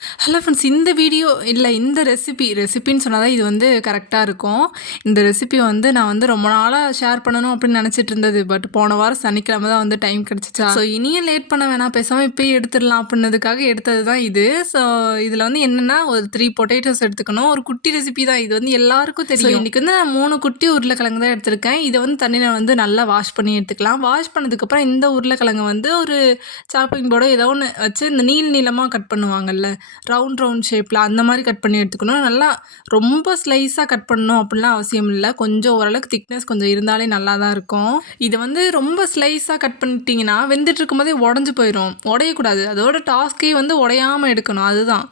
Hello friends, இந்த video இந்த ரெசிபின்னு சொன்னா தான் இது வந்து கரெக்ட்டா இருக்கும். இந்த ரெசிபி வந்து நான் வந்து ரொம்ப நாளா ஷேர் பண்ணணும் அப்படின்னு நெனச்சிட்டு இருந்தது. பட் போன வாரம் சனிக்கிழமை தான் வந்து டைம் கிடைச்சுச்சா. ஸோ இனியும் லேட் பண்ண வேணாம், பேசாம இப்பயே எடுத்துடலாம் அப்படின்னதுக்காக எடுத்தது தான் இது. ஸோ இதில வந்து என்னன்னா, ஒரு 3 பொட்டேட்டோஸ் எடுத்துக்கணும். ஒரு குட்டி ரெசிபி தான் இது, வந்து எல்லாருக்கும் தெரியும். இன்னைக்கு வந்து நான் 3 குட்டி உருளைக்கிழங்கு தான் எடுத்திருக்கேன். இத வந்து தண்ணீல வந்து நல்லா வாஷ் பண்ணி எடுத்துக்கலாம். வாஷ் பண்ணதுக்கப்புறம் இந்த உருளைக்கிழங்க வந்து ஒரு சாப்பிங் போர்டோ ஏதோ ஒண்ணு வச்சு இந்த நீளமா கட் பண்ணுவாங்கல்ல, ரவுண்ட் ஷேப்பில் அந்த மாதிரி கட் பண்ணி எடுத்துக்கணும். நல்லா ரொம்ப ஸ்லைஸாக கட் பண்ணணும் அப்படிலாம் அவசியம் இல்லை. கொஞ்சம் ஓரளவுக்கு திக்னஸ் கொஞ்சம் இருந்தாலே நல்லா தான் இருக்கும். இதை வந்து ரொம்ப ஸ்லைஸாக கட் பண்ணிட்டீங்கன்னா வெந்துட்டு இருக்கும்போதே உடஞ்சி போயிடும். உடையக்கூடாது, அதோட டாஸ்கே வந்து உடையாமல் எடுக்கணும், அதுதான்.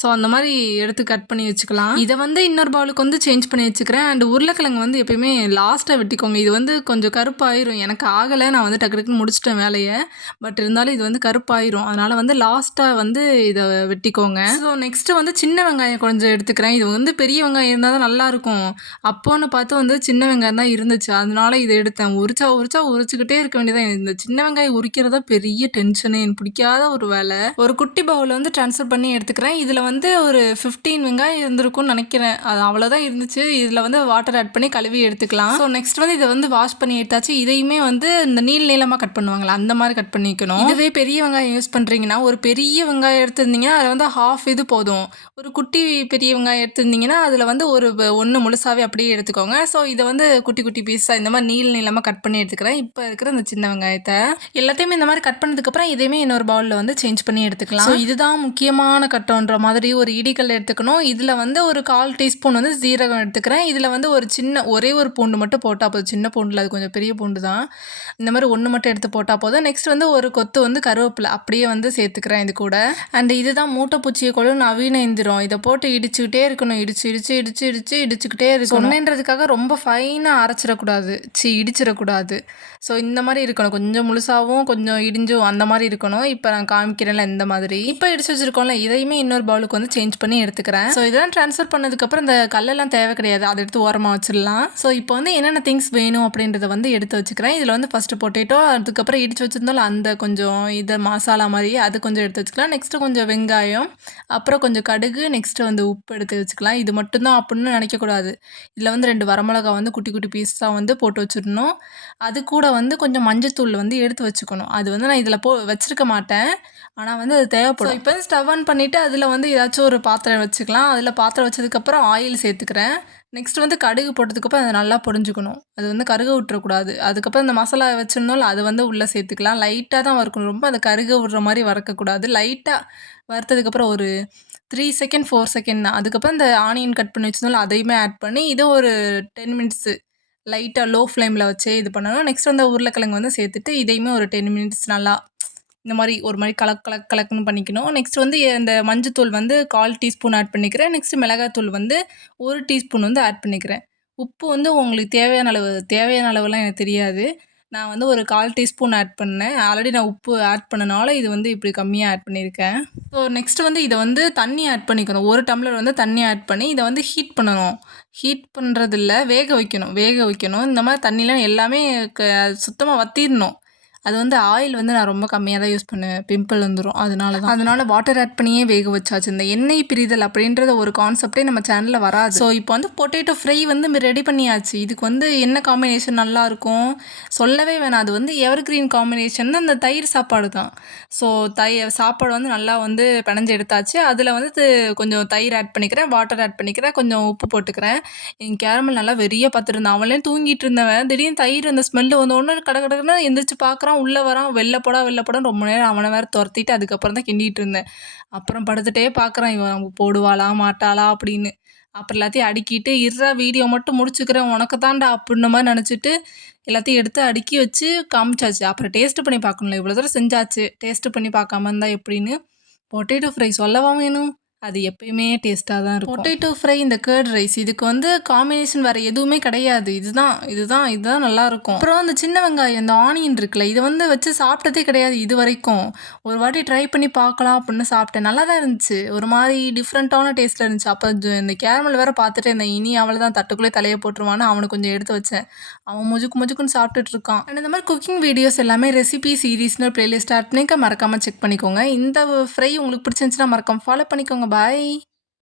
ஸோ அந்த மாதிரி எடுத்து கட் பண்ணி வச்சுக்கலாம். இதை வந்து இன்னொரு பவுலுக்கு வந்து சேஞ்ச் பண்ணி வச்சுக்கிறேன். அண்ட் உருளைக்கிழங்கு வந்து எப்பயுமே லாஸ்ட்டாக வெட்டிக்கோங்க. இது வந்து கொஞ்சம் கருப்பாயிரும். எனக்கு ஆகலை, நான் வந்து டக்கு டக்குன்னு முடிச்சிட்டேன் வேலையை. பட் இருந்தாலும் இது வந்து கருப்பாயிரும், அதனால் வந்து லாஸ்ட்டாக வந்து இதை வெட்டிக்கோங்க. ஸோ நெக்ஸ்ட்டு வந்து சின்ன வெங்காயம் கொஞ்சம் எடுத்துக்கிறேன். இது வந்து பெரிய வெங்காயம் இருந்தால் தான் நல்லாயிருக்கும். அப்போன்னு பார்த்து வந்து சின்ன வெங்காயம் தான் இருந்துச்சு, அதனால இதை எடுத்தேன். உரிச்சுக்கிட்டே இருக்க வேண்டியதான். இந்த சின்ன வெங்காயம் உரிக்கிறதா பெரிய டென்ஷனு, எனக்கு பிடிக்காத ஒரு வேலை. ஒரு குட்டி பவுலில் வந்து ட்ரான்ஸ்ஃபர் பண்ணி எடுத்துக்கிறேன். இதில் வந்து ஒரு 15 வெங்காயம் இருந்திருக்கும்னு நினைக்கிறேன். அது அவ்வளோதான் இருந்துச்சு. இதில் வந்து வாட்டர் ஆட் பண்ணி கழுவி எடுத்துக்கலாம். ஸோ நெக்ஸ்ட் வந்து இதை வந்து வாஷ் பண்ணி எடுத்தாச்சு. இதையுமே வந்து இந்த நீளமாக கட் பண்ணுவாங்களா, அந்த மாதிரி கட் பண்ணிக்கணும். இதுவே பெரிய வெங்காயம் யூஸ் பண்ணுறீங்கன்னா, ஒரு பெரிய வெங்காயம் எடுத்திருந்தீங்கன்னா அதில் வந்து ஹாஃப் இது போதும். ஒரு குட்டி பெரிய வெங்காயம் எடுத்திருந்தீங்கன்னா அதில் வந்து ஒன்று முழுசாகவே அப்படியே எடுத்துக்கோங்க. ஸோ இதை வந்து குட்டி குட்டி பீஸாக இந்த மாதிரி நீளமாக கட் பண்ணி எடுத்துக்கிறேன். இப்போ இருக்கிற இந்த சின்ன வெங்காயத்தை எல்லாத்தையுமே இந்த மாதிரி கட் பண்ணதுக்கப்புறம் இதையுமே இன்னொரு பவுலில் வந்து சேஞ்ச் பண்ணி எடுத்துக்கலாம். ஸோ இதுதான் முக்கியமான கட்டோன்ற மாதிரி ஒரு இடிக்கல் எடுத்துக்கணும். இதில் வந்து ஒரு 1/4 டீஸ்பூன் வந்து ஜீரகம் எடுத்துக்கிறேன். இதில் வந்து ஒரே ஒரு பூண்டு மட்டும் போட்டால் போதும். சின்ன பூண்டில், அது கொஞ்சம் பெரிய பூண்டு தான். இந்த மாதிரி ஒன்று மட்டும் எடுத்து போட்டால் போதும். நெக்ஸ்ட் வந்து ஒரு கொத்து வந்து கருவேப்பிலை அப்படியே வந்து சேர்த்துக்கிறேன் இது கூட. அண்ட் இதுதான் மூட்டை பூச்சியை கொள்ளும் நவீன எந்திரம். இதை போட்டு இடிச்சுக்கிட்டே இருக்கணும். இடிச்சுக்கிட்டே இருக்கணும். சொன்னேன்றதுக்காக ரொம்ப ஃபைனாக அரைச்சிடக்கூடாது, இடிச்சிடக்கூடாது. ஸோ இந்த மாதிரி இருக்கணும். கொஞ்சம் முழுசாகவும் கொஞ்சம் இடிஞ்சும் அந்த மாதிரி இருக்கணும். இப்போ நான் காமிக்கிறேன்ல இந்த மாதிரி. இப்போ இடிச்சு வச்சுருக்கோம்ல, இதையுமே இன்னொரு பவுலுக்கு வந்து சேஞ்ச் பண்ணி எடுத்துக்கிறேன். ஸோ இதெல்லாம் ட்ரான்ஸ்ஃபர் பண்ணதுக்கப்புறம் இந்த கல்லெல்லாம் தேவை கிடையாது, அதை எடுத்து ஓரமாக வச்சிடலாம். ஸோ இப்போ வந்து என்னென்ன திங்ஸ் வேணும் அப்படின்றத வந்து எடுத்து வச்சுக்கிறேன். இதில் வந்து ஃபஸ்ட்டு பொட்டேட்டோ, அதுக்கப்புறம் இடிச்சு வச்சுருந்தாலும் அந்த கொஞ்சம் இதை மசாலா மாதிரி அது கொஞ்சம் எடுத்து வச்சுக்கலாம். நெக்ஸ்ட்டு கொஞ்சம் வெங்காயம், அப்புறம் கொஞ்சம் கடுகு, நெக்ஸ்ட்டு வந்து உப்பு எடுத்து வச்சுக்கலாம். இது மட்டும்தான் அப்படின்னு நினைக்கக்கூடாது. இதில் வந்து 2 வரமிளகா வந்து குட்டி குட்டி பீஸாக வந்து போட்டு வச்சிடணும். அது கூட வந்து கொஞ்சம் மஞ்சத்தூள் வந்து எடுத்து வச்சுக்கணும். அது வந்து நான் இதில் வச்சுருக்க மாட்டேன், ஆனால் வந்து அது தேவைப்படும். இப்போ ஸ்டவ் ஆன் பண்ணிவிட்டு அதில் வந்து ஏதாச்சும் ஒரு பாத்திரம் வச்சுக்கலாம். அதில் பாத்திரம் வச்சதுக்கப்புறம் ஆயில் சேர்த்துக்கிறேன். நெக்ஸ்ட் வந்து கடுகு போட்டதுக்கப்புறம் அதை நல்லா பொரிஞ்சுக்கணும். அது வந்து கருக விட்டுறக்கூடாது. அதுக்கப்புறம் இந்த மசாலா வச்சுருந்தோம்ல, அது வந்து உள்ளே சேர்த்துக்கலாம். லைட்டாக தான் வறுக்கணும், ரொம்ப அந்த கருக விடுற மாதிரி வறுக்கக்கூடாது. லைட்டாக வறுத்ததுக்கப்புறம் ஒரு 3 செகண்ட் 4 செகண்ட் தான். அதுக்கப்புறம் இந்த ஆனியன் கட் பண்ணி வச்சுருந்தோம்ல, அதையுமே ஆட் பண்ணி இதை ஒரு 10 மினிட்ஸு லைட்டாக லோ ஃப்ளேமில் வச்சே இது பண்ணணும். நெக்ஸ்ட் வந்து உருளைக்கிழங்கு வந்து சேர்த்துட்டு இதையுமே ஒரு 10 மினிட்ஸ் நல்லா இந்த மாதிரி ஒரு மாதிரி கலக்குன்னு பண்ணிக்கணும். நெக்ஸ்ட் வந்து இந்த மஞ்சத்தூள் வந்து 1/4 டீஸ்பூன் ஆட் பண்ணிக்கிறேன். நெக்ஸ்ட் மிளகாத்தூள் வந்து 1 டீஸ்பூன் வந்து ஆட் பண்ணிக்கிறேன். உப்பு வந்து உங்களுக்கு தேவையான அளவுலாம் எனக்கு தெரியாது. நான் வந்து ஒரு 1/4 டீஸ்பூன் ஆட் பண்ணேன். ஆல்ரெடி நான் உப்பு ஆட் பண்ணனால இது வந்து இப்படி கம்மியாக ஆட் பண்ணியிருக்கேன். ஸோ நெக்ஸ்ட் வந்து இதை வந்து தண்ணி ஆட் பண்ணிக்கணும். 1 டம்ளர் வந்து தண்ணி ஆட் பண்ணி இதை வந்து ஹீட் பண்ணணும். ஹீட் பண்ணுறதில்ல, வேக வைக்கணும். இந்த மாதிரி தண்ணிலாம் எல்லாமே சுத்தமாக வற்றிடணும். அது வந்து ஆயில் வந்து நான் ரொம்ப கம்மியாக தான் யூஸ் பண்ணுவேன், பிம்பிள் வந்துடும், அதனால வாட்டர் ஆட் பண்ணியே வேக வச்சாச்சு. இந்த எண்ணெய் பிரிதல் அப்படின்றத ஒரு கான்செப்டே நம்ம சேனலில் வராது. ஸோ இப்போ வந்து பொட்டேட்டோ ஃப்ரை வந்து ரெடி பண்ணியாச்சு. இதுக்கு வந்து என்ன காம்பினேஷன் நல்லாயிருக்கும் சொல்லவே வேணாம். அது வந்து எவர் கிரீன் காம்பினேஷன் அந்த தயிர் சாப்பாடு தான். ஸோ சாப்பாடு வந்து நல்லா வந்து பிணைஞ்சு எடுத்தாச்சு. அதில் வந்து கொஞ்சம் தயிர் ஆட் பண்ணிக்கிறேன், வாட்டர் ஆட் பண்ணிக்கிறேன், கொஞ்சம் உப்பு போட்டுக்கிறேன். என் கேரமல் நல்லா வெறியாக பார்த்துருந்தான். அவனே தூங்கிட்டு இருந்தவன் திடீர்னு தயிர் அந்த ஸ்மெல்லு வந்தோடனே கடகடன்னு எந்திரிச்சு பார்க்குறான். உள்ளே வரான், வெளில போடான்னு ரொம்ப நேரம் அவனை வேறு துரத்திட்டு அதுக்கப்புறம் தான் கிண்டிகிட்டு இருந்தேன். அப்புறம் படுத்துகிட்டே பார்க்குறான், இவன் போடுவாளா மாட்டாளா அப்படின்னு. அப்புறம் எல்லாத்தையும் அடுக்கிட்டு வீடியோ மட்டும் முடிச்சுக்கிறேன் உனக்கு தான்டா அப்படின்ன மாதிரி நினச்சிட்டு எல்லாத்தையும் எடுத்து அடுக்கி வச்சு காமிச்சாச்சு. அப்புறம் டேஸ்ட்டு பண்ணி பார்க்கணும்ல, இவ்வளோ தூரம் செஞ்சாச்சு, டேஸ்ட்டு பண்ணி பார்க்காம இருந்தால் எப்படின்னு. பொட்டேட்டோ ஃப்ரை சொல்லவா வேணும், அது எப்பயுமே டேஸ்ட்டாக தான் இருக்கும். பொட்டேட்டோ ஃப்ரை, இந்த கர்ட் ரைஸ் இதுக்கு வந்து காம்பினேஷன் வேறு எதுவுமே கிடையாது. இதுதான் நல்லாயிருக்கும். அப்புறம் அந்த சின்ன வெங்காயம், இந்த ஆனியன் இருக்குல்ல, இதை வந்து வச்சு சாப்பிட்டதே கிடையாது இது வரைக்கும். ஒரு வாட்டி ட்ரை பண்ணி பார்க்கலாம் அப்படின்னு சாப்பிட்டேன். நல்லா தான் இருந்துச்சு. ஒரு மாதிரி டிஃப்ரெண்ட்டான டேஸ்ட்டில் இருந்துச்சு. அப்போ இந்த கேரமல் வேறு பார்த்துட்டு இருந்தேன். இனி அவ்வளோதான் தட்டுக்குள்ளே தலையை போட்டுருவான்னு அவனுக்கு கொஞ்சம் எடுத்து வச்சேன். அவன் முஜுக்குன்னு சாப்பிட்டுட்டு இருக்கான். அண்ட் இந்த மாதிரி குக்கிங் வீடியோஸ் எல்லாமே ரெசிபி சீரீஸ்னு பிளேலிஸ்ட் ஆட் பண்ணிக்க மறக்காமல் செக் பண்ணிக்கோங்க. இந்த ஃப்ரை உங்களுக்கு பிடிச்சிருந்துச்சுன்னா மறக்காம ஃபாலோ பண்ணிக்கோங்க. பாய்.